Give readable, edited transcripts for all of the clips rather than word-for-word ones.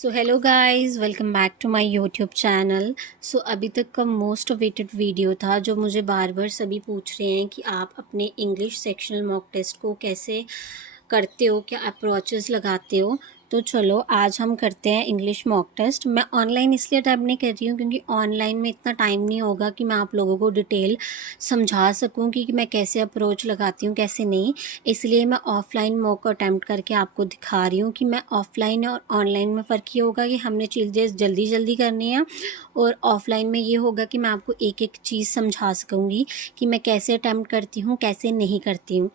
So hello guys, welcome back to my YouTube channel. So अभी तक का most awaited video था जो मुझे बार बार सभी पूछ रहे हैं कि आप अपने इंग्लिश सेक्शनल मॉक टेस्ट को कैसे करते हो, क्या अप्रोचेस लगाते हो। तो चलो आज हम करते हैं इंग्लिश मॉक टेस्ट। मैं ऑनलाइन इसलिए अटैम्प्ट नहीं कर रही हूँ क्योंकि ऑनलाइन में इतना टाइम नहीं होगा कि मैं आप लोगों को डिटेल समझा सकूँ कि मैं कैसे अप्रोच लगाती हूँ कैसे नहीं। इसलिए मैं ऑफ़लाइन मॉक अटैम्प्ट करके आपको दिखा रही हूँ कि मैं ऑफ़लाइन और ऑनलाइन में फ़र्क ये होगा कि हमने चीज़ें जल्दी जल्दी करनी है और ऑफ़लाइन में ये होगा कि मैं आपको एक एक चीज़ समझा सकूँगी कि मैं कैसे अटैम्प्ट करती हूँ कैसे नहीं करती हूँ।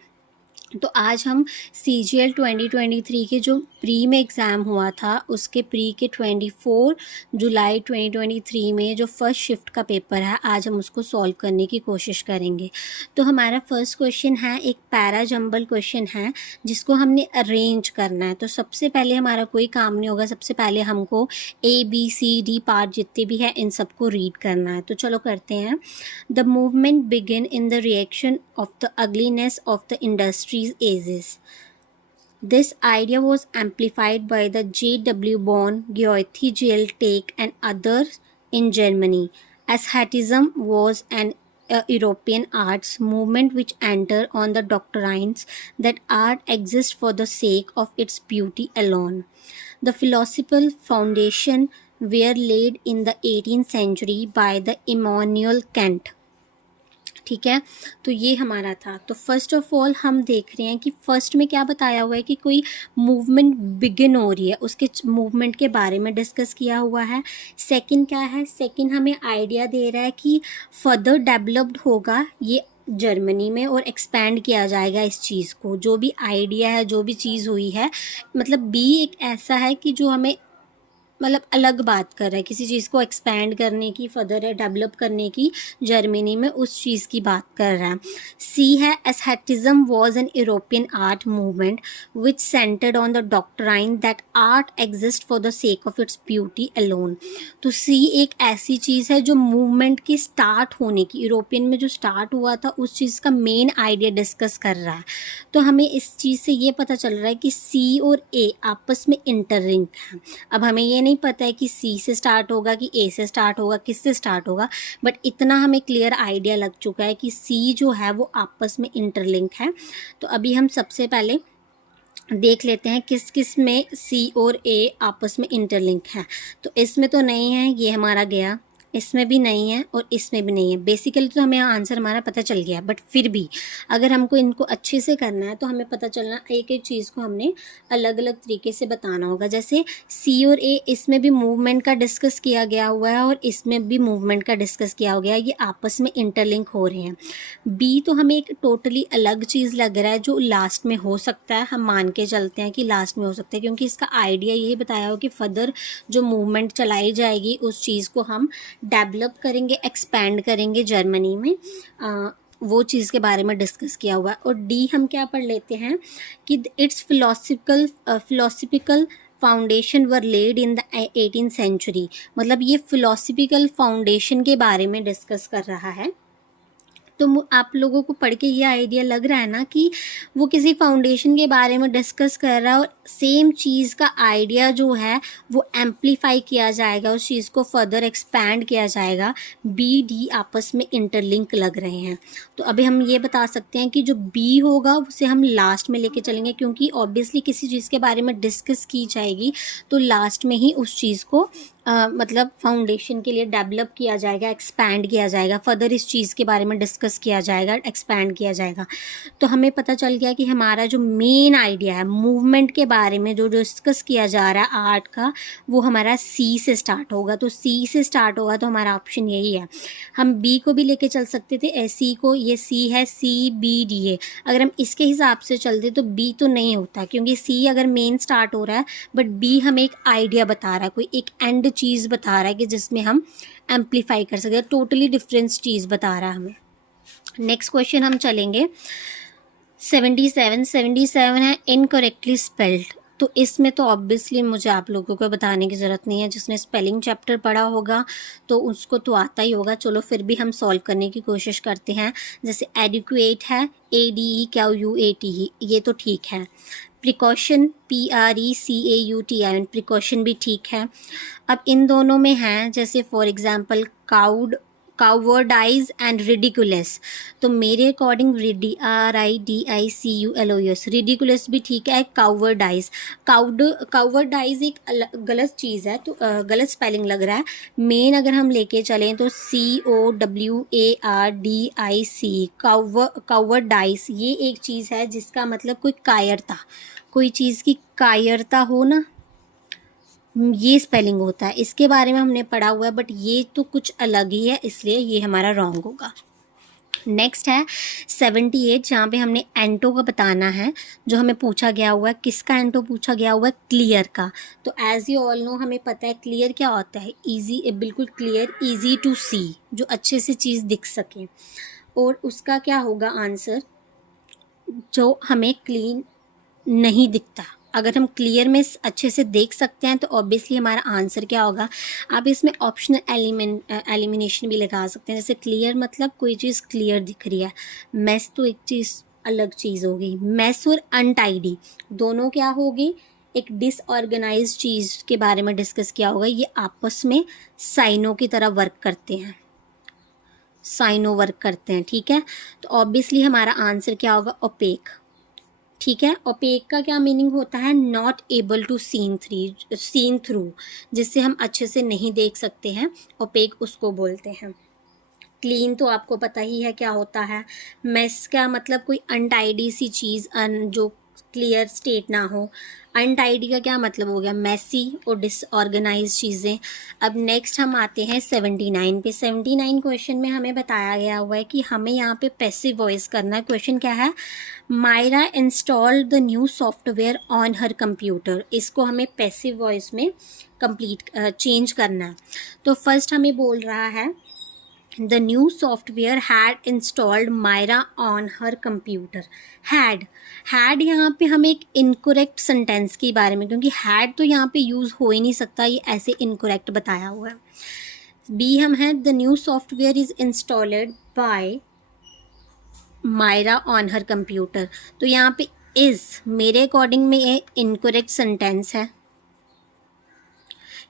तो आज हम CGL 2023 के जो प्री में एग्ज़ाम हुआ था उसके प्री के 24 जुलाई 2023 में जो फर्स्ट शिफ्ट का पेपर है, आज हम उसको सॉल्व करने की कोशिश करेंगे। तो हमारा फर्स्ट क्वेश्चन है, एक पैरा जंबल क्वेश्चन है जिसको हमने अरेंज करना है। तो सबसे पहले हमारा कोई काम नहीं होगा, सबसे पहले हमको ABCD पार्ट जितने भी हैं इन सबको रीड करना है। तो चलो करते हैं। The movement begin in the reaction of the ugliness of the industries ages. This idea was amplified by the J.W. Born, Georg Take and others in Germany. Asceticism was an European arts movement which entered on the doctrines that art exists for the sake of its beauty alone. The philosophical foundation were laid in the 18th century by the Immanuel Kant. ठीक है, तो ये हमारा था। तो first of all हम देख रहे हैं कि फर्स्ट में क्या बताया हुआ है कि कोई मूवमेंट बिगिन हो रही है, उसके मूवमेंट के बारे में डिस्कस किया हुआ है। सेकंड क्या है, सेकंड हमें आइडिया दे रहा है कि फर्दर डेवलप्ड होगा ये जर्मनी में और एक्सपैंड किया जाएगा इस चीज़ को। जो भी आइडिया है, जो भी चीज़ हुई है, मतलब बी एक ऐसा है कि जो हमें मतलब अलग बात कर रहा है, किसी चीज़ को एक्सपैंड करने की, फर्दर डेवलप करने की, जर्मनी में उस चीज़ की बात कर रहा है। सी है, aestheticism was an European art movement which centred on the doctrine that art exist for the sake of its beauty alone. तो सी एक ऐसी चीज़ है जो मूवमेंट की स्टार्ट होने की, यूरोपियन में जो स्टार्ट हुआ था उस चीज़ का मेन आइडिया डिस्कस कर रहा है। तो हमें इस चीज़ से ये पता चल रहा है कि सी और ए आपस में इंटरलिंक है। अब हमें ये नहीं पता है कि सी से स्टार्ट होगा कि ए से स्टार्ट होगा, किससे स्टार्ट होगा, बट इतना हमें क्लियर आइडिया लग चुका है कि सी जो है वो आपस में इंटरलिंक है। तो अभी हम सबसे पहले देख लेते हैं किस किस में सी और ए आपस में इंटरलिंक है। तो इसमें तो नहीं है, ये हमारा गया, इसमें भी नहीं है और इसमें भी नहीं है। बेसिकली तो हमें आंसर हमारा पता चल गया, बट फिर भी अगर हमको इनको अच्छे से करना है तो हमें पता चलना एक एक चीज़ को हमने अलग अलग तरीके से बताना होगा। जैसे सी और ए, इसमें भी मूवमेंट का डिस्कस किया गया हुआ है और इसमें भी मूवमेंट का डिस्कस किया हो गया है, ये आपस में इंटरलिंक हो रहे हैं। बी तो हमें एक टोटली अलग चीज़ लग रहा है जो लास्ट में हो सकता है, हम मान के चलते हैं कि लास्ट में हो सकता है क्योंकि इसका आइडिया यही बताया हो कि फर्दर जो मूवमेंट चलाई जाएगी उस चीज़ को हम डेवलप करेंगे, एक्सपैंड करेंगे जर्मनी में, वो चीज़ के बारे में डिस्कस किया हुआ है। और डी हम क्या पढ़ लेते हैं कि its philosophical foundation were laid in the 18th century. मतलब ये फिलोसफिकल फाउंडेशन के बारे में डिस्कस कर रहा है। तो आप लोगों को पढ़ के ये आइडिया लग रहा है ना कि वो किसी फाउंडेशन के बारे में डिस्कस कर रहा है और सेम चीज़ का आइडिया जो है वो एम्पलीफाई किया जाएगा, उस चीज़ को फर्दर एक्सपैंड किया जाएगा। बी डी आपस में इंटरलिंक लग रहे हैं। तो अभी हम ये बता सकते हैं कि जो बी होगा उसे हम लास्ट में लेके चलेंगे क्योंकि ऑब्वियसली किसी चीज़ के बारे में डिस्कस की जाएगी तो लास्ट में ही उस चीज़ को मतलब फाउंडेशन के लिए डेवलप किया जाएगा, एक्सपैंड किया जाएगा, फर्दर इस चीज़ के बारे में डिस्कस किया जाएगा, एक्सपैंड किया जाएगा। तो हमें पता चल गया कि हमारा जो मेन आइडिया है मूवमेंट के बारे में जो डिस्कस किया जा रहा है आर्ट का, वो हमारा सी से स्टार्ट होगा। तो सी से स्टार्ट होगा तो हमारा ऑप्शन यही है। हम बी को भी लेके चल सकते थे, सी को, ये सी है, सी बी डी ए। अगर हम इसके हिसाब से चलते तो बी तो नहीं होता क्योंकि सी अगर मेन स्टार्ट हो रहा है, बट बी हमें एक आइडिया बता रहा है, कोई एक एंड चीज़ बता रहा है कि जिसमें हम एम्पलीफाई कर सकते हैं, टोटली डिफरेंट चीज़ बता रहा है हमें। नेक्स्ट क्वेश्चन हम चलेंगे 77 है इनकरेक्टली स्पेल्ड। तो इसमें तो ऑब्वियसली मुझे आप लोगों को बताने की ज़रूरत नहीं है, जिसने स्पेलिंग चैप्टर पढ़ा होगा तो उसको तो आता ही होगा। चलो फिर भी हम सॉल्व करने की कोशिश करते हैं। जैसे एडिक्वेट है ADEQUATE, ये तो ठीक है। प्रिकॉशन, PRECAUTION, प्रिकॉशन भी ठीक है। अब इन दोनों में हैं जैसे फॉर एग्जांपल काउवर्डाइज एंड रिडिकुलस, तो मेरे अकॉर्डिंग RIDICULOUS, रिडिकुलस भी ठीक है। काउवर्डाइज एक गलत चीज़ है, तो गलत स्पेलिंग लग रहा है। मेन अगर हम लेके चलें तो COWARDIC, काउवर्डाइज, ये एक चीज़ है जिसका मतलब कोई कायरता, कोई चीज़ की कायरता हो ना, ये स्पेलिंग होता है। इसके बारे में हमने पढ़ा हुआ है, बट ये तो कुछ अलग ही है, इसलिए ये हमारा रॉन्ग होगा। नेक्स्ट है 78, जहाँ पे हमने एंटो का बताना है। जो हमें पूछा गया हुआ है, किसका एंटो पूछा गया हुआ है? क्लियर का। तो एज यू ऑल नो, हमें पता है क्लियर क्या होता है। ईजी, बिल्कुल क्लियर, ईजी टू सी, जो अच्छे से चीज़ दिख सके। और उसका क्या होगा आंसर? जो हमें क्लीन नहीं दिखता। अगर हम क्लियर में अच्छे से देख सकते हैं तो ऑब्वियसली हमारा आंसर क्या होगा? आप इसमें ऑप्शनल एलिमिनेशन भी लगा सकते हैं। जैसे क्लियर मतलब कोई चीज़ क्लियर दिख रही है, मेस तो एक चीज़ अलग चीज़ हो गई। मेस और अनटाइडी दोनों क्या होगी? एक डिसऑर्गेनाइज चीज़ के बारे में डिस्कस किया होगा। ये आपस में साइनों की तरह वर्क करते हैं, साइनो वर्क करते हैं, ठीक है। तो ऑब्वियसली हमारा आंसर क्या होगा? ओपेक, ठीक है। ओपेक का क्या मीनिंग होता है? Not able to seen through, जिससे हम अच्छे से नहीं देख सकते हैं, ओपेक उसको बोलते हैं। क्लीन तो आपको पता ही है क्या होता है। मेस का मतलब कोई अनटाइडी सी चीज़, जो क्लियर स्टेट ना हो। अनटाइडी का क्या मतलब हो गया? मैसी और डिसऑर्गेनाइज चीज़ें। अब नेक्स्ट हम आते हैं 79 पे। 79 क्वेश्चन में हमें बताया गया हुआ है कि हमें यहाँ पे पैसिव वॉइस करना है। क्वेश्चन क्या है? Myra installed the new software on her computer. इसको हमें पैसिव वॉइस में चेंज करना है। तो फर्स्ट हमें बोल रहा है The new software had installed Myra on her computer. had यहाँ पे हमें एक इनकोरेक्ट सेंटेंस के बारे में, क्योंकि had तो यहाँ पे यूज़ हो ही नहीं सकता, ये ऐसे इनकोरेक्ट बताया हुआ है। बी हम है The new software is installed by Myra on her computer। तो यहाँ पे is मेरे अकॉर्डिंग में ये इनकोरेक्ट सेंटेंस है।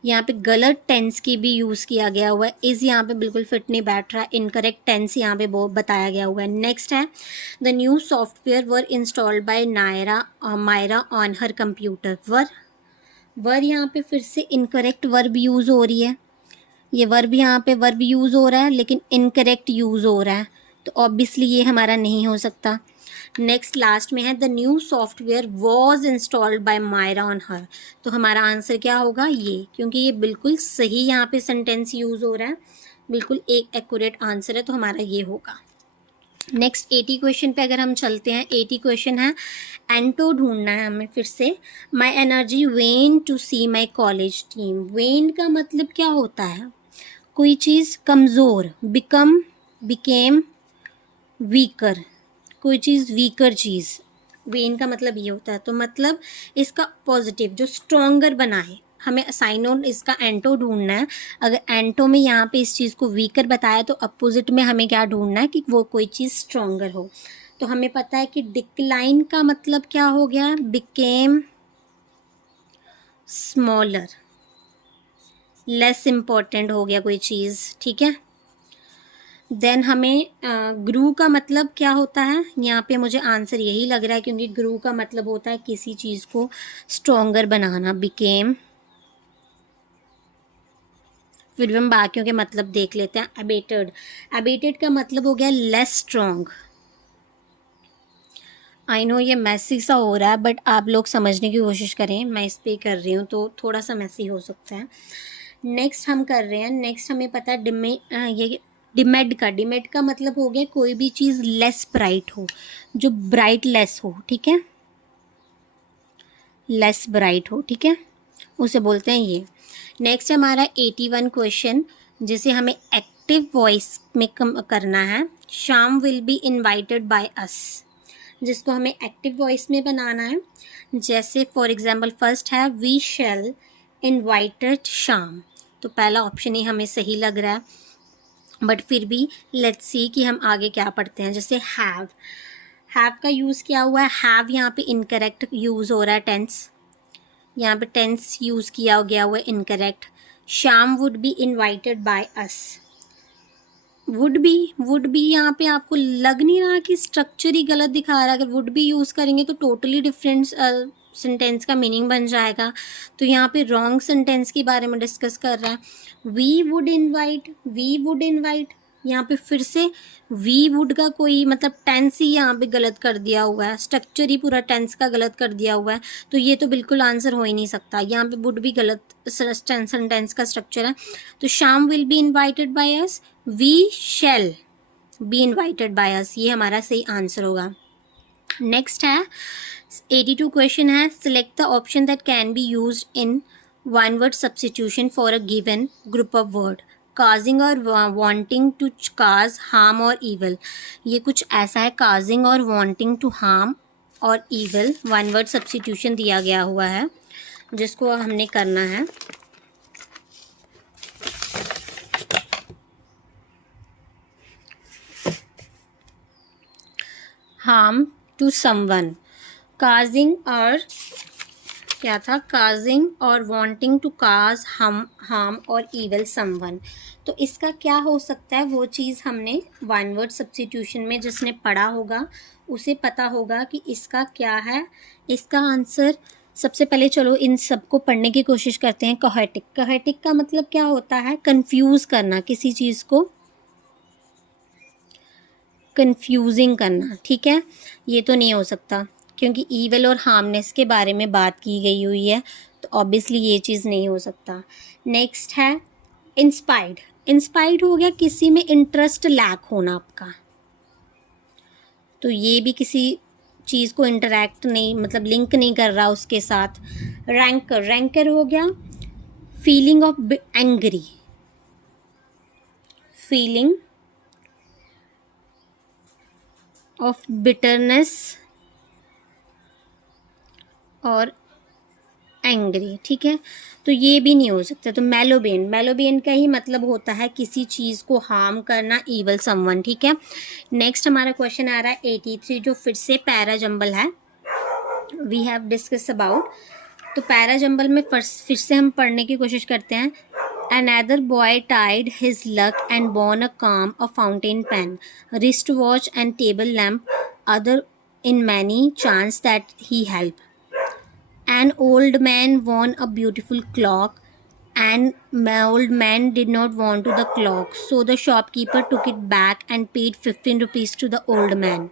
यहाँ पे गलत टेंस की भी यूज़ किया गया हुआ है। इज़ यहाँ पे बिल्कुल फिट नहीं बैठ रहा है, इनकरेक्ट टेंस यहाँ पे वो बताया गया हुआ है। नेक्स्ट है the new software were installed by Myra on her computer. Were यहाँ पे फिर से इनकरेक्ट वर्ब यूज़ हो रही है। ये वर्ब यहाँ पे वर्ब यूज़ हो रहा है लेकिन इनकरेक्ट यूज़ हो रहा है, तो ऑब्वियसली ये हमारा नहीं हो सकता। नेक्स्ट लास्ट में है the new software was installed by Myra on her. तो हमारा आंसर क्या होगा? ये, क्योंकि ये बिल्कुल सही यहाँ पे सेंटेंस यूज़ हो रहा है, बिल्कुल एक एक्यूरेट आंसर है, तो हमारा ये होगा। नेक्स्ट 80 क्वेश्चन पे अगर हम चलते हैं। 80 क्वेश्चन है, एंटो ढूंढना है हमें फिर से। My energy went to see my college team. Went का मतलब क्या होता है? कोई चीज़ कमज़ोर, बिकेम वीकर, कोई चीज़ वीकर चीज़, वेन का मतलब ये होता है। तो मतलब इसका पॉजिटिव जो स्ट्रॉन्गर बनाए, हमें साइनोन इसका एंटो ढूंढना है। अगर एंटो में यहाँ पे इस चीज़ को वीकर बताया तो अपोजिट में हमें क्या ढूंढना है कि वो कोई चीज़ स्ट्रॉन्गर हो। तो हमें पता है कि डिक्लाइन का मतलब क्या हो गया? बिकेम स्मॉलर, लेस इम्पॉर्टेंट हो गया कोई चीज़, ठीक है। देन हमें ग्रू का मतलब क्या होता है? यहाँ पे मुझे आंसर यही लग रहा है, क्योंकि ग्रू का मतलब होता है किसी चीज़ को स्ट्रॉन्गर बनाना, बिकेम। फिर भी हम बाकियों के मतलब देख लेते हैं। अबेटेड का मतलब हो गया लेस स्ट्रॉन्ग। आई नो ये मैसी सा हो रहा है, बट आप लोग समझने की कोशिश करें, मैं इस पे कर रही हूँ तो थोड़ा सा मैसी हो सकता है। नेक्स्ट हम कर रहे हैं, नेक्स्ट हमें पता है ये डिमेड का मतलब हो गया कोई भी चीज़ लेस ब्राइट हो, जो ब्राइट लेस हो, ठीक है, लेस ब्राइट हो, ठीक है, उसे बोलते हैं ये। नेक्स्ट हमारा 81 क्वेश्चन, जिसे हमें एक्टिव वॉइस में करना है। शाम विल बी इन्वाइटेड बाय अस, जिसको हमें एक्टिव वॉइस में बनाना है। जैसे फॉर एग्जाम्पल फर्स्ट है वी शैल इन्वाइटेड शाम। तो पहला ऑप्शन ही हमें सही लग रहा है, बट फिर भी लेट्स सी कि हम आगे क्या पढ़ते हैं। जैसे हैव का यूज़ किया हुआ है, हैव यहाँ पे इनकरेक्ट यूज़ हो रहा है टेंस, यहाँ पे टेंस यूज़ किया गया हुआ है incorrect. Shyam would be invited by us, would be यहाँ पे आपको लग नहीं रहा कि स्ट्रक्चर ही गलत दिखा रहा है? अगर वुड बी यूज़ करेंगे तो टोटली डिफरेंट सेंटेंस का मीनिंग बन जाएगा। तो यहाँ पे रॉन्ग सेंटेंस के बारे में डिस्कस कर रहा है। वी वुड इनवाइट, यहाँ पे फिर से वी वुड का कोई मतलब टेंस ही यहाँ पे गलत कर दिया हुआ है, स्ट्रक्चर ही पूरा टेंस का गलत कर दिया हुआ है। तो ये तो बिल्कुल आंसर हो ही नहीं सकता, यहाँ पे वुड भी गलत सेंटेंस का स्ट्रक्चर है। तो Shyam will be invited by us, we shall be invited by us, ये हमारा सही आंसर होगा। नेक्स्ट है 82 क्वेश्चन है, select the option that can be used in one word substitution for a given group of word, causing और wanting to cause harm और evil. ये कुछ ऐसा है, काजिंग और वांटिंग टू हार्म और ईवल वन वर्ड सब्स्टिट्यूशन दिया गया हुआ है जिसको हमने करना है। हार्म टू समवन, काजिंग और क्या था, काजिंग और वांटिंग टू काज हार्म और ईवल समवन। तो इसका क्या हो सकता है, वो चीज़ हमने वन वर्ड सब्स्टिट्यूशन में जिसने पढ़ा होगा उसे पता होगा कि इसका क्या है। इसका आंसर सबसे पहले चलो इन सबको पढ़ने की कोशिश करते हैं। कहेटिक का मतलब क्या होता है, कंफ्यूज करना, किसी चीज़ को कंफ्यूजिंग करना, ठीक है। ये तो नहीं हो सकता क्योंकि ईवल और हार्मनेस के बारे में बात की गई हुई है, तो ऑब्वियसली ये चीज़ नहीं हो सकता। नेक्स्ट है इंस्पायर्ड हो गया किसी में इंटरेस्ट लैक होना आपका, तो ये भी किसी चीज़ को इंटरेक्ट नहीं मतलब लिंक नहीं कर रहा उसके साथ। रैंकर हो गया feeling of angry, feeling of bitterness और एंग्री, ठीक है। तो ये भी नहीं हो सकता। तो मेलोबियन का ही मतलब होता है किसी चीज़ को हार्म करना, ईवल समवन, ठीक है। नेक्स्ट हमारा क्वेश्चन आ रहा है 83 जो फिर से पैरा जंबल है, वी हैव डिस्कस अबाउट। तो पैरा जंबल में फिर से हम पढ़ने की कोशिश करते हैं। Another boy tied his luck and won a comb, a fountain pen, wristwatch and table lamp, other in many chance that he helped. An old man won a beautiful clock, and my old man did not want to the clock, so the shopkeeper took it back and paid 15 rupees to the old man.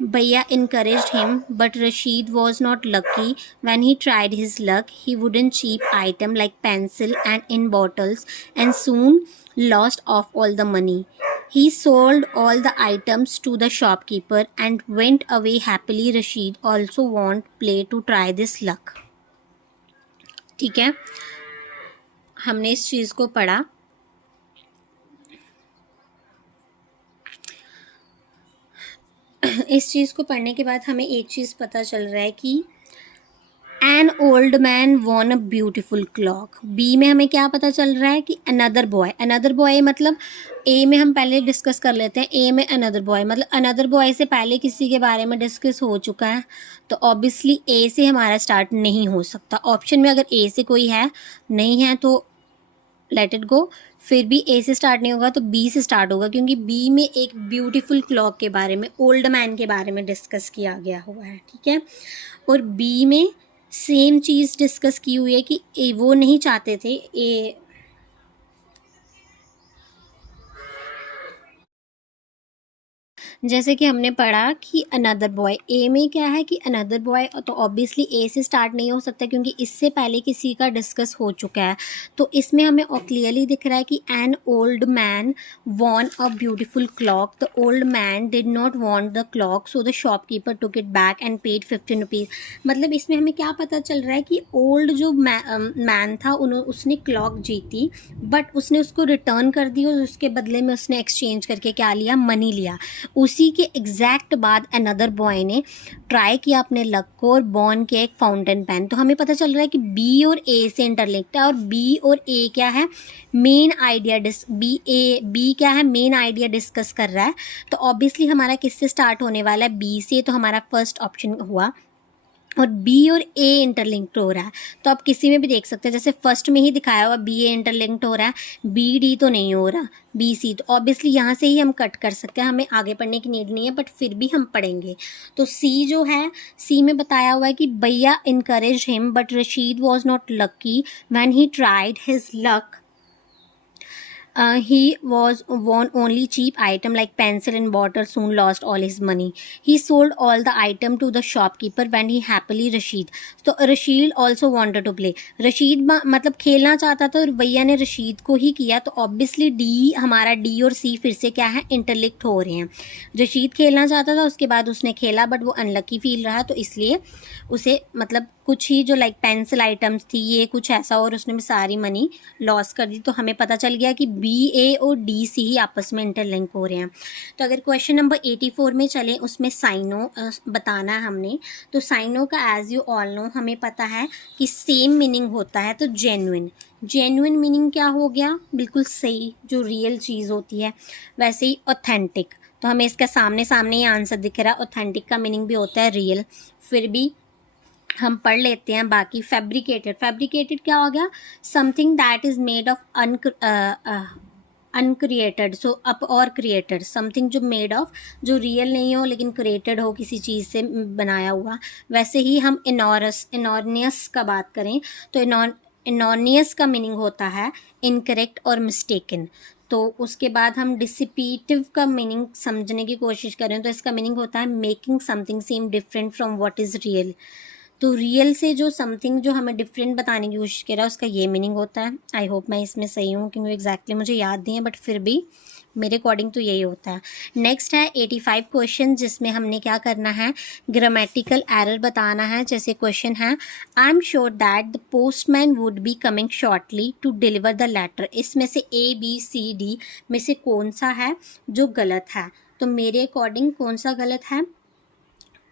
Bhaiya encouraged him, but Rashid was not lucky. When he tried his luck, he wouldn't cheap item like pencil and in bottles and soon lost off all the money. He sold all the items to the shopkeeper and went away happily. Rashid also won't play to try this luck. ठीक है, हमने इस चीज़ को पढ़ा। इस चीज़ को पढ़ने के बाद हमें एक चीज़ पता चल रहा है कि an old man won a beautiful clock. B में हमें क्या पता चल रहा है कि अनदर बॉय मतलब ए में हम पहले डिस्कस कर लेते हैं। ए में अनदर बॉय मतलब अनदर बॉय से पहले किसी के बारे में डिस्कस हो चुका है, तो ऑब्वियसली ए से हमारा स्टार्ट नहीं हो सकता। ऑप्शन में अगर ए से कोई है नहीं है तो लेट इट गो। फिर भी ए से स्टार्ट नहीं होगा तो बी से स्टार्ट होगा, क्योंकि बी में एक ब्यूटीफुल क्लॉक के बारे में, ओल्ड मैन के बारे में डिस्कस किया गया हुआ है, ठीक है। और बी में सेम चीज़ डिस्कस की हुई है कि वो नहीं चाहते थे जैसे कि हमने पढ़ा कि अनदर बॉय, ए में क्या है कि अनदर बॉय, तो ऑब्वियसली ए से स्टार्ट नहीं हो सकता क्योंकि इससे पहले किसी का डिस्कस हो चुका है। तो इसमें हमें क्लियरली दिख रहा है कि an old man won a beautiful clock, the old man did not want the clock, so the shopkeeper took it back and paid 15 rupees. मतलब इसमें हमें क्या पता चल रहा है कि ओल्ड जो मैन था उसने क्लॉक जीती, बट उसने उसको रिटर्न कर दी और उसके बदले में उसने एक्सचेंज करके क्या लिया, मनी लिया। उसी के एग्जैक्ट बाद अनदर बॉय ने ट्राई किया अपने लक को और बॉर्न किया एक फाउंटेन पेन। तो हमें पता चल रहा है कि बी और ए से इंटरलिंक्ड है, और बी और ए क्या है, मेन आइडिया बी क्या है, मेन आइडिया डिस्कस कर रहा है। तो ऑब्वियसली हमारा किससे स्टार्ट होने वाला है, बी से। तो हमारा फर्स्ट ऑप्शन हुआ, और बी और ए इंटरलिंक्ड हो रहा है। तो आप किसी में भी देख सकते हैं, जैसे फर्स्ट में ही दिखाया हुआ बी ए इंटरलिंक्ड हो रहा है, बी डी तो नहीं हो रहा, बी सी। तो ऑब्वियसली यहाँ से ही हम कट कर सकते हैं, हमें आगे पढ़ने की नीड नहीं है, बट फिर भी हम पढ़ेंगे। तो सी जो है, सी में बताया हुआ है कि भैया encourage him but Rashid was not lucky when he tried his luck. He was won only cheap item like pencil and water, soon lost all his money. He sold all the item to the shopkeeper when he happily Rashid. तो Rashid also wanted to play. Rashid मतलब खेलना चाहता था और भैया ने रशीद को ही किया। तो ऑब्वियसली डी, हमारा डी और सी फिर से क्या है, इंटरलिंक्ड हो रहे हैं। रशीद खेलना चाहता था, उसके बाद उसने खेला बट वो अनलकी फील रहा, तो इसलिए उसे मतलब कुछ ही जो लाइक पेंसिल आइटम्स थी ये कुछ ऐसा, और उसने भी सारी मनी लॉस कर दी। तो हमें पता चल गया कि बी ए और डी सी ही आपस में इंटरलिंक हो रहे हैं। तो अगर क्वेश्चन नंबर 84 में चलें, उसमें साइनो बताना है हमने। तो साइनो का एज यू ऑल नो हमें पता है कि सेम मीनिंग होता है। तो जेन्युइन, जेन्युइन मीनिंग क्या हो गया, बिल्कुल सही, जो रियल चीज़ होती है। वैसे ही ऑथेंटिक, तो हमें इसका सामने सामने ही आंसर दिख रहा है। ऑथेंटिक का मीनिंग भी होता है रियल। फिर भी हम पढ़ लेते हैं बाकी। फैब्रिकेटेड, फैब्रिकेटेड क्या हो गया, something that is made of uncreated, so up और क्रिएटेड, समथिंग जो मेड ऑफ, जो रियल नहीं हो लेकिन क्रिएटेड हो, किसी चीज़ से बनाया हुआ। वैसे ही हम इनॉर्नियस का बात करें तो इनॉर्नियस का मीनिंग होता है इनकरेक्ट और मिस्टेकन। तो उसके बाद हम डिसिपिटिव का मीनिंग समझने की कोशिश करें तो इसका मीनिंग होता है making something seem different from what is real. तो रियल से जो समथिंग जो हमें डिफरेंट बताने की कोशिश कर रहा है उसका ये मीनिंग होता है। आई होप मैं इसमें सही हूँ, क्योंकि एग्जैक्टली मुझे याद नहीं है, बट फिर भी मेरे अकॉर्डिंग तो यही होता है। नेक्स्ट है 85 क्वेश्चन, जिसमें हमने क्या करना है, ग्रामेटिकल एरर बताना है। जैसे क्वेश्चन है, I am sure that the postman would be coming shortly to deliver the letter. इसमें से ए बी सी डी में से कौन सा है जो गलत है? तो मेरे अकॉर्डिंग कौन सा गलत है,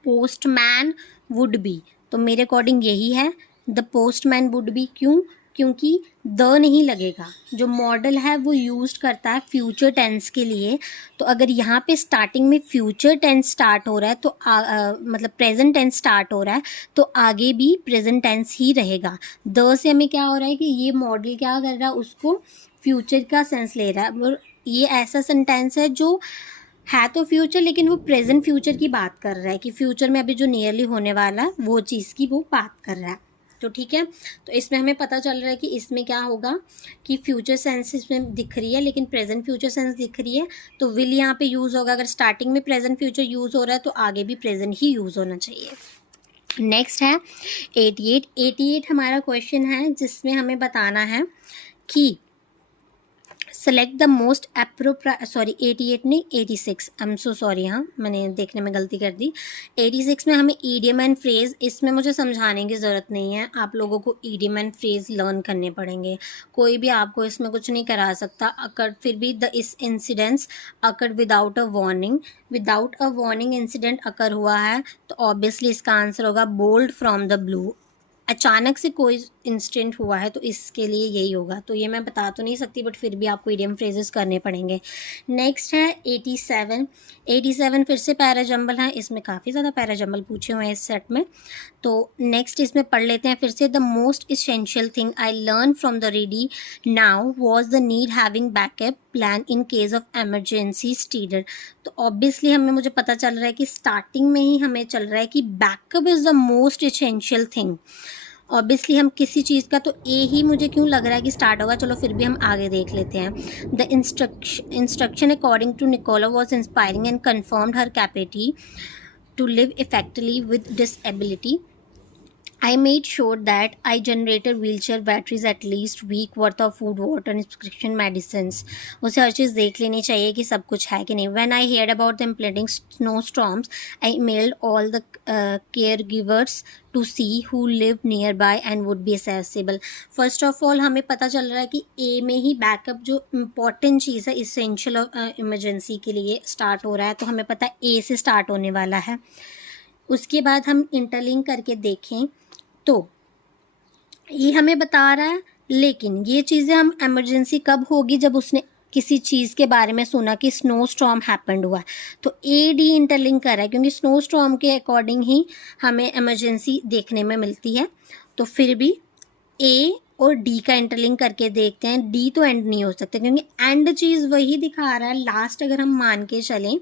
पोस्टमैन वुड बी। तो मेरे अकॉर्डिंग यही है, द पोस्टमैन वुड बी। क्यों? क्योंकि द नहीं लगेगा। जो मॉडल है वो यूज करता है फ्यूचर टेंस के लिए। तो अगर यहाँ पे स्टार्टिंग में फ्यूचर टेंस स्टार्ट हो रहा है तो मतलब प्रेजेंट टेंस स्टार्ट हो रहा है तो आगे भी प्रेजेंट टेंस ही रहेगा। द से हमें क्या हो रहा है कि ये मॉडल क्या कर रहा है, उसको फ्यूचर का सेंस ले रहा है। और ये ऐसा सेंटेंस है जो है तो फ्यूचर, लेकिन वो प्रेजेंट फ्यूचर की बात कर रहा है कि फ्यूचर में अभी जो नियरली होने वाला है वो चीज़ की वो बात कर रहा है। तो ठीक है, तो इसमें हमें पता चल रहा है कि इसमें क्या होगा कि फ्यूचर सेंस इसमें दिख रही है लेकिन प्रेजेंट फ्यूचर सेंस दिख रही है, तो विल यहाँ पे यूज़ होगा। अगर स्टार्टिंग में प्रेजेंट फ्यूचर यूज़ हो रहा है तो आगे भी प्रेजेंट ही यूज़ होना चाहिए। नेक्स्ट है 88 हमारा क्वेश्चन है, जिसमें हमें बताना है कि select the most appropriate, sorry 88 नहीं 86, आई एम सो सॉरी, हाँ मैंने देखने में गलती कर दी। 86 में हमें ईडियम एंड फ्रेज, इसमें मुझे समझाने की ज़रूरत नहीं है, आप लोगों को ईडियम एंड फ्रेज लर्न करने पड़ेंगे। कोई भी आपको इसमें कुछ नहीं करा सकता। अकर फिर भी the is incidents occur without a warning, without a warning incident occur हुआ है, तो ऑब्वियसली इसका आंसर होगा बोल्ड फ्रॉम द ब्लू। अचानक से कोई इंसिडेंट हुआ है तो इसके लिए यही होगा। तो ये मैं बता तो नहीं सकती, बट फिर भी आपको इडियम फ्रेजेस करने पड़ेंगे। नेक्स्ट है 87 फिर से पैराजंबल है, इसमें काफ़ी ज़्यादा पैराजंबल पूछे हुए हैं इस सेट में। तो नेक्स्ट इसमें पढ़ लेते हैं फिर से। The most essential thing I learn from the ready now was the need having backup plan in case of emergency स्टीडर। तो ऑब्वियसली मुझे पता चल रहा है कि स्टार्टिंग में ही हमें चल रहा है कि backup is the most essential thing. Obviously हम किसी चीज़ का तो ए ही मुझे क्यों लग रहा है कि स्टार्ट होगा, चलो फिर भी हम आगे देख लेते हैं। The instruction according to Nicola was inspiring and confirmed her capacity to live effectively with disability. I made sure that I generated wheelchair batteries, at least week worth of food, water and prescription medicines. उसे हर चीज़ देख लेनी चाहिए कि सब कुछ है कि नहीं. When I heard about the impending snowstorms, I emailed all the caregivers to see who live nearby and would be accessible. First of all हमें पता चल रहा है कि A में ही बैकअप जो इम्पॉर्टेंट चीज़ है इसेंशियल इमरजेंसी के लिए स्टार्ट हो रहा है, तो हमें पता है A से स्टार्ट होने वाला है. उसके बाद हम इंटरलिंक करके देखें तो ये हमें बता रहा है, लेकिन ये चीज़ें हम इमरजेंसी कब होगी जब उसने किसी चीज़ के बारे में सुना कि स्नो स्टॉर्म हैपेंड हुआ. तो ए डी इंटरलिंक कर रहा है क्योंकि स्नो स्टॉर्म के अकॉर्डिंग ही हमें इमरजेंसी देखने में मिलती है. तो फिर भी ए और डी का इंटरलिंक करके देखते हैं. डी तो एंड नहीं हो सकता क्योंकि एंड चीज़ वही दिखा रहा है. लास्ट अगर हम मान के चलें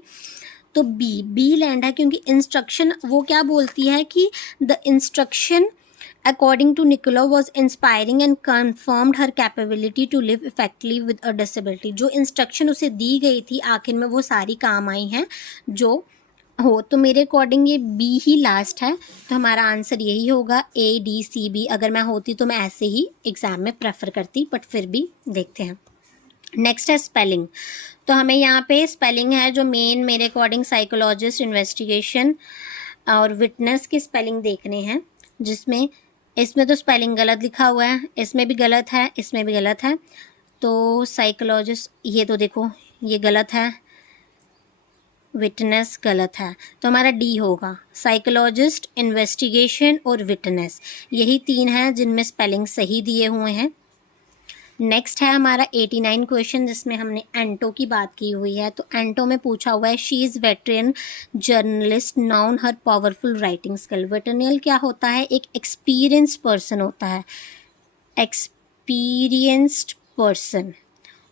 तो बी लैंड है क्योंकि इंस्ट्रक्शन वो क्या बोलती है कि the instruction according to Nicola was inspiring and confirmed her capability to live effectively with a disability. जो इंस्ट्रक्शन उसे दी गई थी आखिर में वो सारी काम आई हैं जो हो. तो मेरे अकॉर्डिंग ये बी ही लास्ट है, तो हमारा आंसर यही होगा ए डी सी बी. अगर मैं होती तो मैं ऐसे ही एग्ज़ाम में प्रेफर करती, बट फिर भी देखते हैं. नेक्स्ट है स्पेलिंग. तो हमें यहाँ पे स्पेलिंग है जो मेन मेरे अकॉर्डिंग साइकोलॉजिस्ट, इन्वेस्टिगेशन और विटनेस की स्पेलिंग देखने हैं, जिसमें इसमें तो स्पेलिंग गलत लिखा हुआ है, इसमें भी गलत है, इसमें भी गलत है. तो साइकोलॉजिस्ट ये तो देखो ये गलत है, विटनेस गलत है, तो हमारा डी होगा. साइकोलॉजिस्ट, इन्वेस्टिगेशन और विटनेस यही तीन हैं जिनमें स्पेलिंग सही दिए हुए हैं. नेक्स्ट है हमारा 89 क्वेश्चन जिसमें हमने एंटो की बात की हुई है. तो एंटो में पूछा हुआ है she is veteran journalist known her powerful writing skill. Veteran क्या होता है? एक एक्सपीरियंस्ड पर्सन होता है, एक्सपीरियंस्ड पर्सन.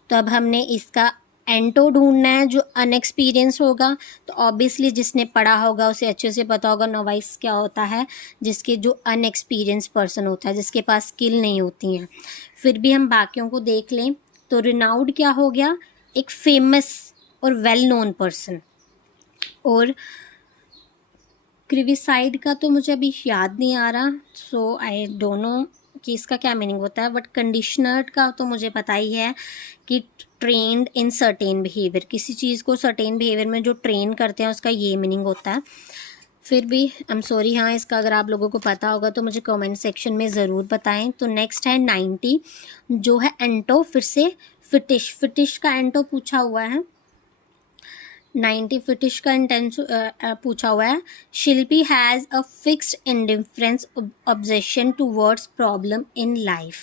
तो अब हमने इसका एंटो ढूंढना है जो अनएक्सपीरियंस होगा. तो ऑब्वियसली जिसने पढ़ा होगा उसे अच्छे से पता होगा नोवाइस क्या होता है, जिसके जो अनएक्सपीरियंस पर्सन होता है, जिसके पास स्किल नहीं होती हैं. फिर भी हम बाकियों को देख लें तो रिनाउड क्या हो गया? एक फेमस और वेल नोन पर्सन. और क्रिविसाइड का तो मुझे अभी याद नहीं आ रहा, सो आई डोंट नो कि इसका क्या मीनिंग होता है. बट कंडीशनर का तो मुझे पता ही है कि ट्रेंड इन सर्टेन बिहेवियर, किसी चीज़ को सर्टेन बिहेवियर में जो ट्रेन करते हैं उसका ये मीनिंग होता है. फिर भी आई एम सॉरी, हाँ इसका अगर आप लोगों को पता होगा तो मुझे कमेंट सेक्शन में ज़रूर बताएं. तो नेक्स्ट है 90 जो है एंटो, फिर से फिटिश. फिटिश का एंटो पूछा हुआ है. 90 फिटिश का इंटेंस पूछा हुआ है. Shilpi has a fixed indifference objection towards problem in life.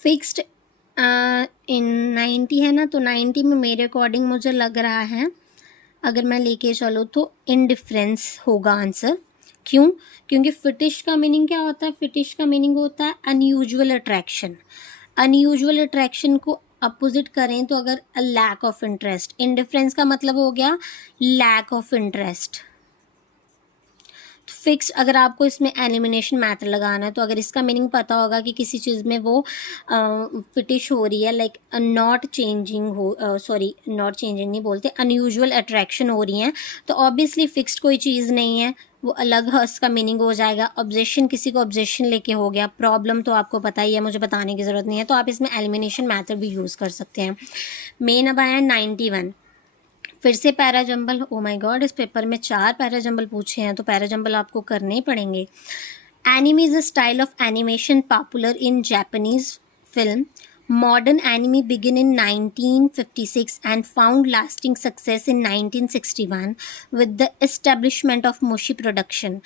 Fixed in 90 है ना, तो 90 में मेरे अकॉर्डिंग मुझे लग रहा है अगर मैं लेके चलूँ तो इनडिफरेंस होगा आंसर. क्यों? क्योंकि फिटिश का मीनिंग क्या होता है? फिटिश का मीनिंग होता है अनयूजुअल अट्रैक्शन. अनयूजुअल अट्रैक्शन को अपोजिट करें तो अगर लैक ऑफ इंटरेस्ट. इनडिफरेंस का मतलब हो गया लैक ऑफ इंटरेस्ट. फिक्स अगर आपको इसमें एलिमिनेशन मैथड लगाना है तो अगर इसका मीनिंग पता होगा कि किसी चीज़ में वो फिटिश हो रही है, लाइक नॉट चेंजिंग हो, सॉरी नॉट चेंजिंग नहीं बोलते, अनयूजुअल अट्रैक्शन हो रही हैं, तो ऑब्वियसली फिक्स्ड कोई चीज़ नहीं है, वो अलग है, उसका मीनिंग हो जाएगा. ऑब्जेक्शन, किसी को ऑब्जेक्शन लेके हो गया. प्रॉब्लम तो आपको पता ही है, मुझे बताने की ज़रूरत नहीं है, तो आप इसमें एलिमिनेशन मैथड भी यूज़ कर सकते हैं. मेन अब आया 91. फिर से पैराजंबल. ओ माय गॉड, इस पेपर में 4 पैराजंबल पूछे हैं तो पैराजंबल आपको करने ही पड़ेंगे. Anime is a style of animation popular in Japanese film. Modern anime began in 1956 and found lasting success in 1961 with the establishment of Mushi production.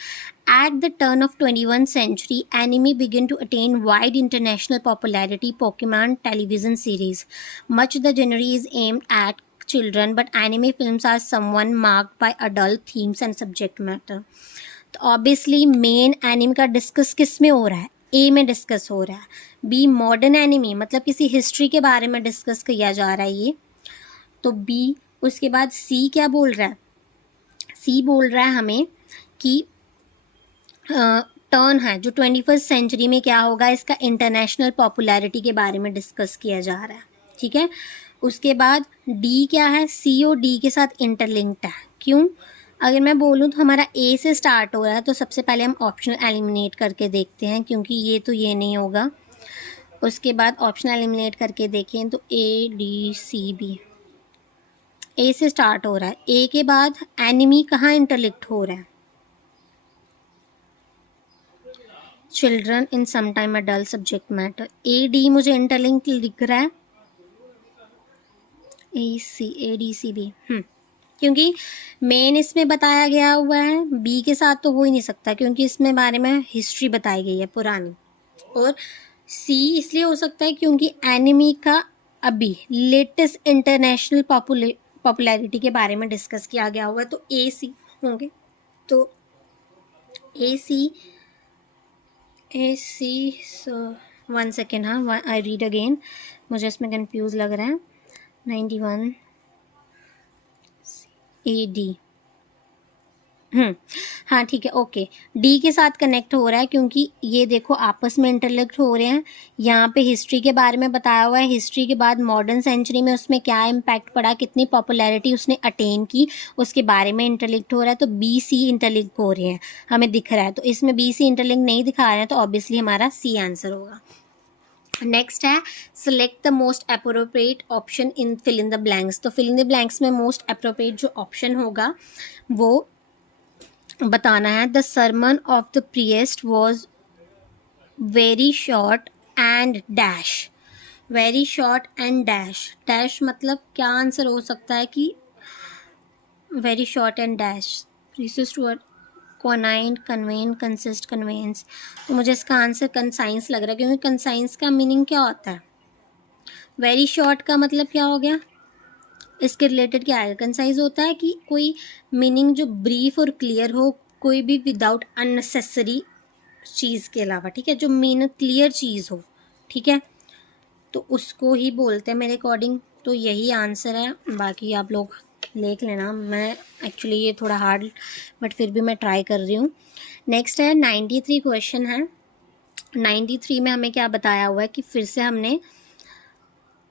At the turn of 21st century, anime began to attain wide international popularity. Pokemon television series. Much the genre is aimed at children, but anime films are somewhat marked by adult themes and subject matter. तो obviously main anime का discuss किस में हो रहा है? ए में discuss हो रहा है. बी मॉडर्न एनिमे मतलब किसी हिस्ट्री के बारे में डिस्कस किया जा रहा है ये, तो बी. उसके बाद सी क्या बोल रहा है? सी बोल रहा है हमें कि टर्न है जो 21st सेंचुरी में क्या होगा, इसका इंटरनेशनल पॉपुलैरिटी के बारे में डिस्कस किया जा रहा है. ठीक है. उसके बाद डी क्या है? सी और डी के साथ इंटरलिंक्ड है. क्यों? अगर मैं बोलूँ तो हमारा ए से स्टार्ट हो रहा है, तो सबसे पहले हम ऑप्शनल एलिमिनेट करके देखते हैं, क्योंकि ये तो ये नहीं होगा। उसके बाद ऑप्शनल एलिमिनेट करके देखें तो ए डी सी बी, ए से स्टार्ट हो रहा है। ए के बाद एनिमी कहाँ इंटरलिंक्ड हो रहा है? Children in some time a dull subject matter. A D मुझे इंटरलिंक लिख रहा है, ए डी सी बी, क्योंकि मेन इसमें बताया गया हुआ है, बी के साथ तो हो ही नहीं सकता क्योंकि इसमें बारे में हिस्ट्री बताई गई है पुरानी। और सी इसलिए हो सकता है क्योंकि एनिमी का अभी लेटेस्ट इंटरनेशनल पॉपुलैरिटी के बारे में डिस्कस किया गया हुआ है, तो ए सी होंगे। तो ए सी 1 सेकेंड, हाँ आई रीड अगेन, मुझे इसमें कंफ्यूज लग रहा है। 91 ए डी, हाँ ठीक है, ओके। डी के साथ कनेक्ट हो रहा है क्योंकि ये देखो आपस में इंटरलिंक्ड हो रहे हैं। यहाँ पे हिस्ट्री के बारे में बताया हुआ है, हिस्ट्री के बाद मॉडर्न सेंचुरी में उसमें क्या इम्पैक्ट पड़ा, कितनी पॉपुलैरिटी उसने अटेन की, उसके बारे में इंटरलिंक्ड हो रहा है। तो बी सी इंटरलिंक हो रहे हैं, हमें दिख रहा है। तो इसमें बी सी इंटरलिंक नहीं दिखा रहे हैं, तो ऑब्वियसली हमारा सी आंसर होगा। नेक्स्ट है select the most appropriate option in fill in the blanks. तो फिल इन द ब्लैंक्स में मोस्ट अप्रोप्रिएट जो ऑप्शन होगा वो बताना है। The sermon of the priest was very short and dash, very short and dash, dash मतलब क्या answer हो सकता है कि very short and dash, precise word quinine, convene, consist, convince. तो मुझे इसका आंसर कंसाइंस लग रहा है, क्योंकि कंसाइंस का मीनिंग क्या होता है? वेरी शॉर्ट का मतलब क्या हो गया, इसके रिलेटेड क्या आएगा? कंसाइज होता है कि कोई मीनिंग जो ब्रीफ और क्लियर हो, कोई भी विदाउट अननेसेसरी चीज़ के अलावा, ठीक है, जो मीन क्लियर चीज़ हो, ठीक है, तो उसको ही बोलते हैं मेरे अकॉर्डिंग। तो यही आंसर है, बाकी आप लोग देख लेना। मैं एक्चुअली ये थोड़ा हार्ड, बट फिर भी मैं ट्राई कर रही हूँ। नेक्स्ट है 93 क्वेश्चन है। 93 में हमें क्या बताया हुआ है कि फिर से हमने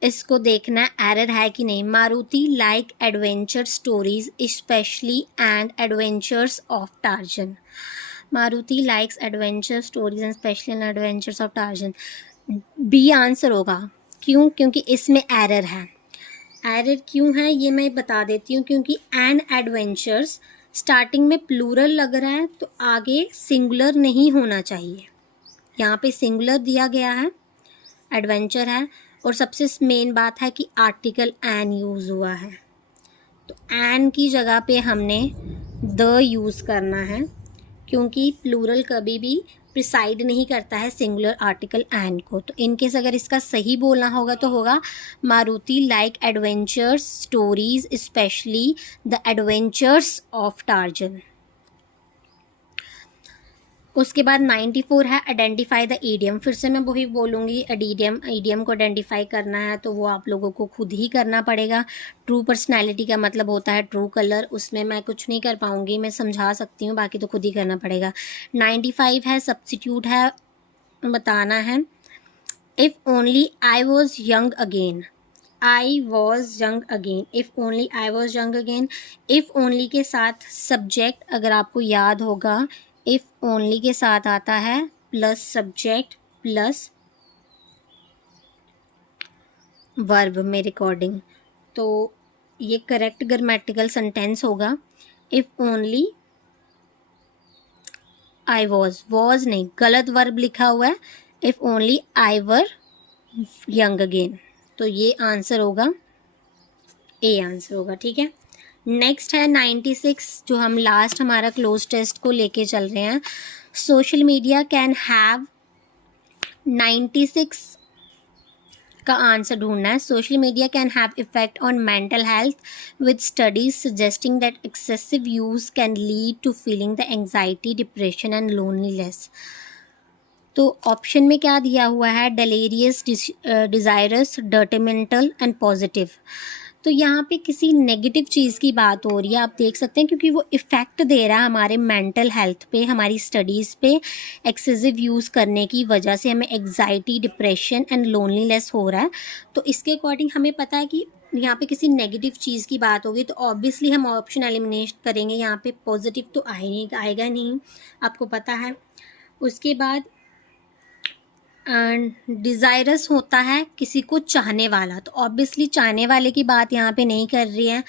इसको देखना है एरर है कि नहीं। Maruti like adventure stories specially and adventures of Tarzan. Maruti likes adventure stories and specially and adventures of Tarzan, B answer होगा। क्यों? क्योंकि इसमें एरर है। एरर क्यों है ये मैं बता देती हूँ, क्योंकि एंड एडवेंचर्स स्टार्टिंग में प्लूरल लग रहा है, तो आगे सिंगुलर नहीं होना चाहिए। यहाँ पे सिंगुलर दिया गया है, एडवेंचर है, और सबसे मेन बात है कि आर्टिकल एन यूज़ हुआ है, तो एन की जगह पे हमने द यूज़ करना है, क्योंकि प्लूरल कभी भी प्रिसाइड नहीं करता है सिंगुलर आर्टिकल एन को। तो इनकेस अगर इसका सही बोलना होगा तो होगा Maruti like adventures stories specially the adventures of torsion. उसके बाद 94 है आइडेंटिफाई द ईडियम। फिर से मैं वही बोलूँगी, ईडियम को आइडेंटिफाई करना है तो वो आप लोगों को खुद ही करना पड़ेगा। ट्रू पर्सनैलिटी का मतलब होता है ट्रू कलर, उसमें मैं कुछ नहीं कर पाऊँगी, मैं समझा सकती हूँ, बाकी तो खुद ही करना पड़ेगा। 95 है सब्स्टिट्यूट है, बताना है if only I was young again, I was young again, if only I was young again. If only के साथ सब्जेक्ट, अगर आपको याद होगा, इफ़ ओनली के साथ आता है प्लस सब्जेक्ट प्लस वर्ब मेरे अकॉर्डिंग, तो ये करेक्ट ग्रामेटिकल सेंटेंस होगा। इफ़ ओनली आई वॉज नहीं, गलत वर्ब लिखा हुआ है, if only I were young again, तो ये आंसर होगा, ए आंसर होगा, ठीक है। नेक्स्ट है 96, जो हम लास्ट हमारा क्लोज टेस्ट को लेके चल रहे हैं। सोशल मीडिया कैन हैव, 96 का आंसर ढूंढना है। Social media can have effect on mental health with studies suggesting that excessive use can lead to feeling the anxiety, depression and loneliness. तो ऑप्शन में क्या दिया हुआ है? Delirious, desirous, detrimental and positive. तो यहाँ पे किसी नेगेटिव चीज़ की बात हो रही है, आप देख सकते हैं, क्योंकि वो इफ़ेक्ट दे रहा है हमारे मेंटल हेल्थ पे, हमारी स्टडीज़ पे। एक्सेसिव यूज़ करने की वजह से हमें एग्जाइटी, डिप्रेशन एंड लोनलीनेस हो रहा है। तो इसके अकॉर्डिंग हमें पता है कि यहाँ पे किसी नेगेटिव चीज़ की बात होगी तो ऑब्वियसली हम ऑप्शन एलिमिनेट करेंगे, यहाँ पे पॉजिटिव तो आएगा नहीं, आपको पता है। उसके बाद डिज़ायरस होता है किसी को चाहने वाला, तो ऑब्वियसली चाहने वाले की बात यहाँ पे नहीं कर रही है,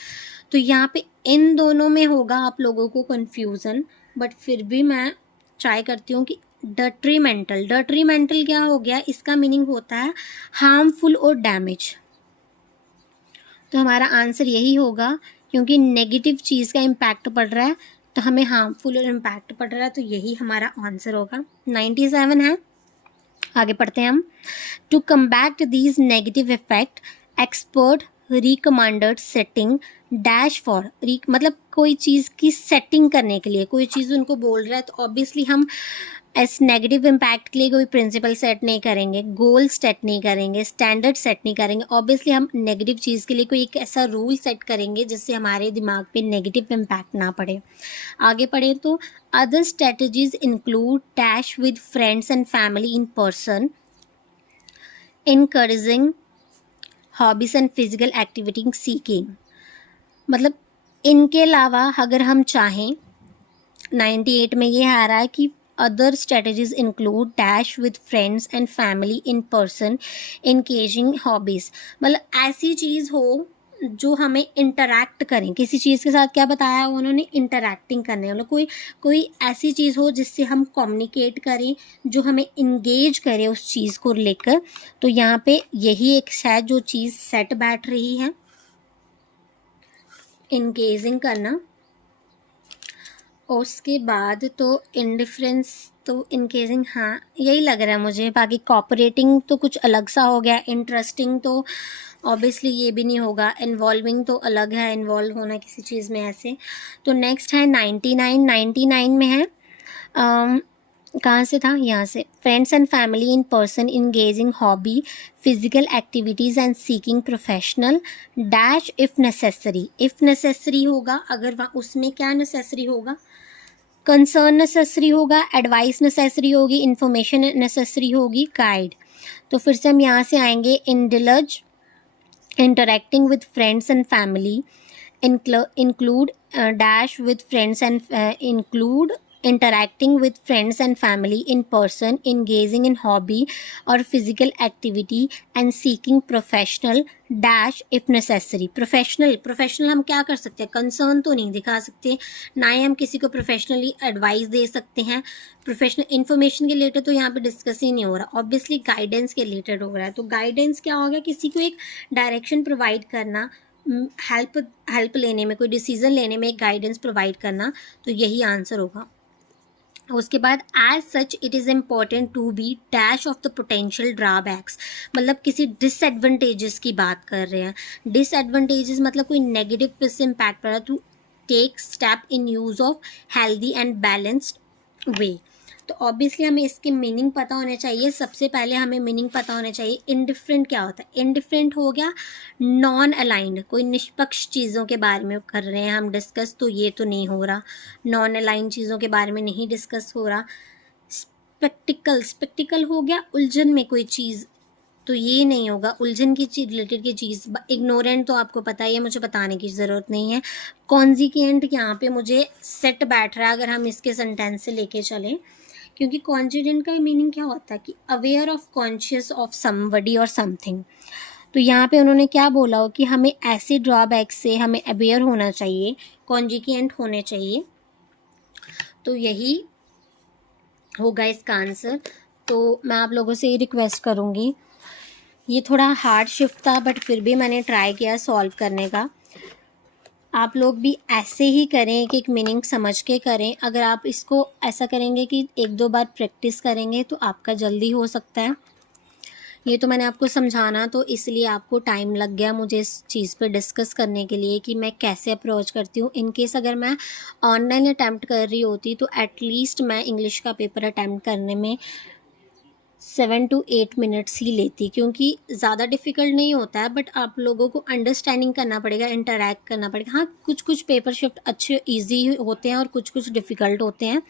तो यहाँ पे इन दोनों में होगा आप लोगों को कन्फ्यूज़न, बट फिर भी मैं ट्राई करती हूँ कि डेट्रीमेंटल। डेट्रीमेंटल क्या हो गया, इसका मीनिंग होता है हार्मफुल और डैमेज, तो हमारा आंसर यही होगा, क्योंकि नेगेटिव चीज़ का इम्पैक्ट पड़ रहा है तो हमें हार्मफुल और इम्पैक्ट पड़ रहा है, तो यही हमारा आंसर होगा। 97 है, आगे पढ़ते हैं हम। To combat these negative effect expert recommended setting dash for, मतलब कोई चीज़ की सेटिंग करने के लिए कोई चीज़ उनको बोल रहा है, तो ऑब्वियसली हम इस नेगेटिव इम्पैक्ट के लिए कोई प्रिंसिपल सेट नहीं करेंगे, गोल सेट नहीं करेंगे, स्टैंडर्ड सेट नहीं करेंगे, ऑब्वियसली हम नेगेटिव चीज़ के लिए कोई एक ऐसा रूल सेट करेंगे जिससे हमारे दिमाग पे नेगेटिव इम्पैक्ट ना पड़े। आगे पढ़े तो other strategies include dash with friends and family in person, encouraging hobbies and physical activity seeking, मतलब इनके अलावा अगर हम चाहें 98 में ये आ रहा है कि other strategies include dash with friends and family in person engaging hobbies, मतलब ऐसी चीज़ हो जो हमें इंटरैक्ट करें किसी चीज़ के साथ। क्या बताया उन्होंने, इंटरैक्टिंग करने, मतलब कोई ऐसी चीज़ हो जिससे हम कम्युनिकेट करें, जो हमें इंगेज करे उस चीज़ को लेकर, तो यहाँ पे यही एक शायद जो चीज़ सेट बैठ रही है, इंगेजिंग करना। उसके बाद तो इंडिफरेंस तो इनकेजिंग, हाँ यही लग रहा है मुझे, बाकी कोऑपरेटिंग तो कुछ अलग सा हो गया, इंटरेस्टिंग तो ऑब्वियसली ये भी नहीं होगा, इन्वॉल्विंग तो अलग है, इन्वॉल्व होना किसी चीज़ में ऐसे। तो नेक्स्ट है 99 में है, कहाँ से था, यहाँ से, friends and family in person engaging hobby physical activities and seeking professional dash if necessary. If necessary होगा, अगर वहाँ उसमें क्या नेसेसरी होगा, कंसर्न नेसेसरी होगा, एडवाइस नेसेसरी होगी, इन्फॉर्मेशन नेसेसरी होगी, गाइड। तो फिर से हम यहाँ से आएंगे, indulge interacting with friends and family, include dash with friends and include interacting with friends and family in person, engaging in hobby or physical activity and seeking professional dash if necessary। Professional हम क्या कर सकते हैं, concern तो नहीं दिखा सकते, ना ही हम किसी को प्रोफेशनली एडवाइस दे सकते हैं, प्रोफेशनल इन्फॉर्मेशन के रिलेटेड तो यहाँ पे डिस्कस ही नहीं हो रहा, ऑब्वियसली गाइडेंस के रिलेटेड हो रहा है। तो गाइडेंस क्या होगा, किसी को एक डायरेक्शन प्रोवाइड करना, हेल्प लेने में, कोई डिसीजन लेने में एक गाइडेंस प्रोवाइड करना, तो यही आंसर होगा। उसके बाद as such it is important to be dash of the potential drawbacks, मतलब किसी डिसएडवांटेजेस की बात कर रहे हैं। डिसएडवांटेजेस मतलब कोई नेगेटिव इससे इम्पैक्ट पड़ रहा है, to take step in use of healthy and balanced way. तो ऑब्वियसली हमें इसके मीनिंग पता होने चाहिए। सबसे पहले हमें मीनिंग पता होने चाहिए। इनडिफरेंट क्या होता है, इनडिफरेंट हो गया नॉन अलाइंड, कोई निष्पक्ष चीज़ों के बारे में कर रहे हैं हम डिस्कस, तो ये तो नहीं हो रहा, नॉन अलाइंड चीज़ों के बारे में नहीं डिस्कस हो रहा। स्पेक्टिकल हो गया उलझन में कोई चीज़, तो ये नहीं होगा, उलझन की चीज रिलेटेड की चीज़। इग्नोरेंट तो आपको पता ही है, मुझे बताने की ज़रूरत नहीं है। कॉन्जिकेंट यहाँ पे मुझे सेट बैठ रहा है अगर हम इसके सेंटेंस से लेके चलें, क्योंकि कॉन्जिडेंट का मीनिंग क्या होता है कि aware of, conscious of somebody और समथिंग। तो यहाँ पे उन्होंने क्या बोला हो कि हमें ऐसे ड्रॉबैक से हमें अवेयर होना चाहिए, कॉन्जिकेंट होने चाहिए, तो यही होगा इसका आंसर। तो मैं आप लोगों से ये रिक्वेस्ट करूँगी, ये थोड़ा हार्ड शिफ्ट था बट फिर भी मैंने ट्राई किया सॉल्व करने का। आप लोग भी ऐसे ही करें, एक मीनिंग समझ के करें। अगर आप इसको ऐसा करेंगे कि एक दो बार प्रैक्टिस करेंगे तो आपका जल्दी हो सकता है। ये तो मैंने आपको समझाना तो इसलिए आपको टाइम लग गया मुझे इस चीज़ पे डिस्कस करने के लिए कि मैं कैसे अप्रोच करती हूँ। इन केस अगर मैं ऑनलाइन अटैम्प्ट कर रही होती तो एटलीस्ट मैं इंग्लिश का पेपर अटैम्प्ट करने में 7 to 8 मिनट्स ही लेती, क्योंकि ज़्यादा डिफ़िकल्ट नहीं होता है, बट आप लोगों को अंडरस्टैंडिंग करना पड़ेगा, इंटरैक्ट करना पड़ेगा। हाँ, कुछ पेपर शिफ्ट अच्छे इजी होते हैं और कुछ डिफ़िकल्ट होते हैं।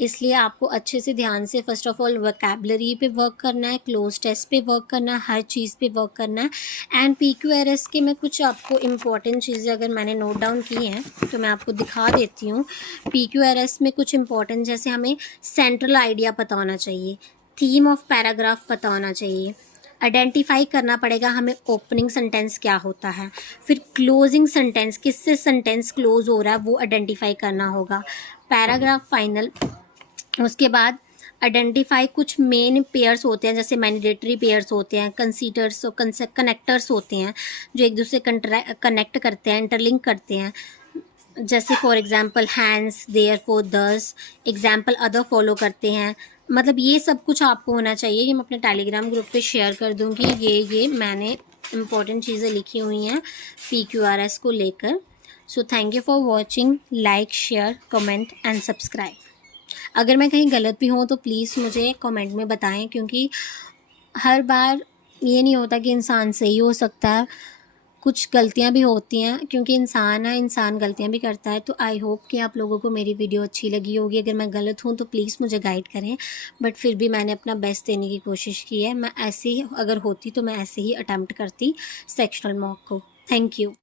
इसलिए आपको अच्छे से ध्यान से फ़र्स्ट ऑफ़ ऑल वोकैबुलरी पे वर्क करना है, क्लोज टेस्ट पे वर्क करना है, हर चीज़ पे वर्क करना है। एंड PQRS के मैं कुछ आपको इम्पॉर्टेंट चीज़ें अगर मैंने नोट डाउन की हैं तो मैं आपको दिखा देती हूँ। PQRS में कुछ इम्पॉर्टेंट, जैसे हमें सेंट्रल आइडिया पता होना चाहिए, थीम ऑफ पैराग्राफ पता होना चाहिए, आइडेंटिफाई करना पड़ेगा हमें ओपनिंग सेंटेंस क्या होता है, फिर क्लोजिंग सेंटेंस किससे सेंटेंस क्लोज हो रहा है वो आइडेंटिफाई करना होगा, पैराग्राफ फाइनल। उसके बाद आइडेंटिफाई कुछ मेन पेयर्स होते हैं, जैसे मैंडेटरी पेयर्स होते हैं, कंसीडर्स और कनेक्टर्स होते हैं जो एक दूसरे कनेक्ट करते हैं, इंटरलिंक करते हैं, जैसे for example hands, therefore, thus, example other follow करते हैं। मतलब ये सब कुछ आपको होना चाहिए। ये मैं अपने टेलीग्राम ग्रुप पे शेयर कर दूँगी। ये मैंने इम्पॉर्टेंट चीज़ें लिखी हुई हैं PQRS को लेकर। So thank you for watching, like, share, comment and subscribe. अगर मैं कहीं गलत भी हूँ तो प्लीज़ मुझे कमेंट में बताएं, क्योंकि हर बार ये नहीं होता कि इंसान सही हो सकता है, कुछ गलतियाँ भी होती हैं, क्योंकि इंसान है, इंसान गलतियाँ भी करता है। तो आई होप कि आप लोगों को मेरी वीडियो अच्छी लगी होगी। अगर मैं गलत हूँ तो प्लीज़ मुझे गाइड करें, बट फिर भी मैंने अपना बेस्ट देने की कोशिश की है। मैं ऐसे ही अगर होती तो मैं ऐसे ही अटेम्प्ट करती सेक्शनल मॉक को। Thank you.